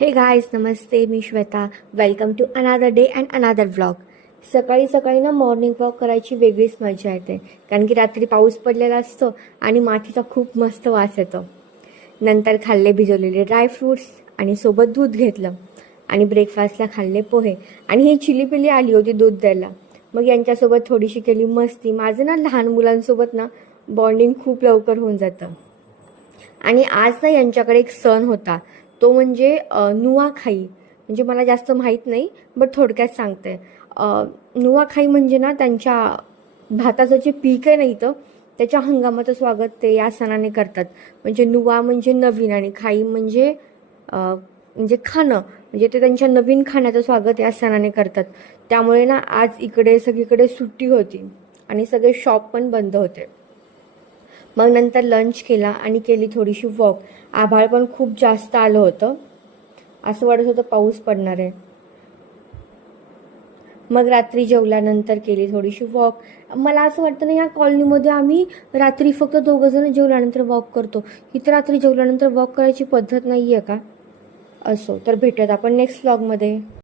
हे गाईज नमस्ते, मी Shweta. Welcome to another day and another vlog. सकाळी सकाळी ना मॉर्निंग वॉक करायची वेगळीच मजा येते, कारण की रात्री पाऊस पडलेला असतो आणि मातीचा खूप मस्त वास येतो. नंतर खाल्ले भिजवलेले ड्रायफ्रूट्स आणि सोबत दूध घेतलं आणि ब्रेकफास्टला खाल्ले पोहे. आणि ही चिलीपिली आली होती दूध द्यायला, मग यांच्यासोबत थोडीशी केली मस्ती. माझं ना लहान मुलांसोबत ना बॉन्डिंग खूप लवकर होऊन जातं. आणि आज ना यांच्याकडे एक सण होता, तो म्हणजे नुआखाई. म्हणजे मला जास्त माहीत नाही, बट थोडक्यात सांगते. नुआखाई म्हणजे ना त्यांच्या भाताचं जे पीक आहे ना इथं, त्याच्या हंगामाचं स्वागत ते या सणाने करतात. म्हणजे नुआ म्हणजे नवीन आणि खाई म्हणजे म्हणजे खाणं, म्हणजे ते त्यांच्या नवीन खाण्याचं स्वागत या सणाने करतात. त्यामुळे ना आज इकडे सगळीकडे सुट्टी होती आणि सगळे शॉप पण बंद होते. मग नंतर लंच केला आणि केली थोडीशी वॉक. आभाळ पण खूप जास्त आलं होतं, असं वाटत होतं पाऊस पडणार आहे. मग रात्री जेवल्यानंतर केली थोडीशी वॉक. मला असं वाटतं ना, या कॉलनीमध्ये आम्ही रात्री फक्त दोघंजण जेवल्यानंतर वॉक करतो. इथं रात्री जेवल्यानंतर वॉक करायची पद्धत नाही आहे का? असो, तर भेटूयात आपण नेक्स्ट व्लॉगमध्ये.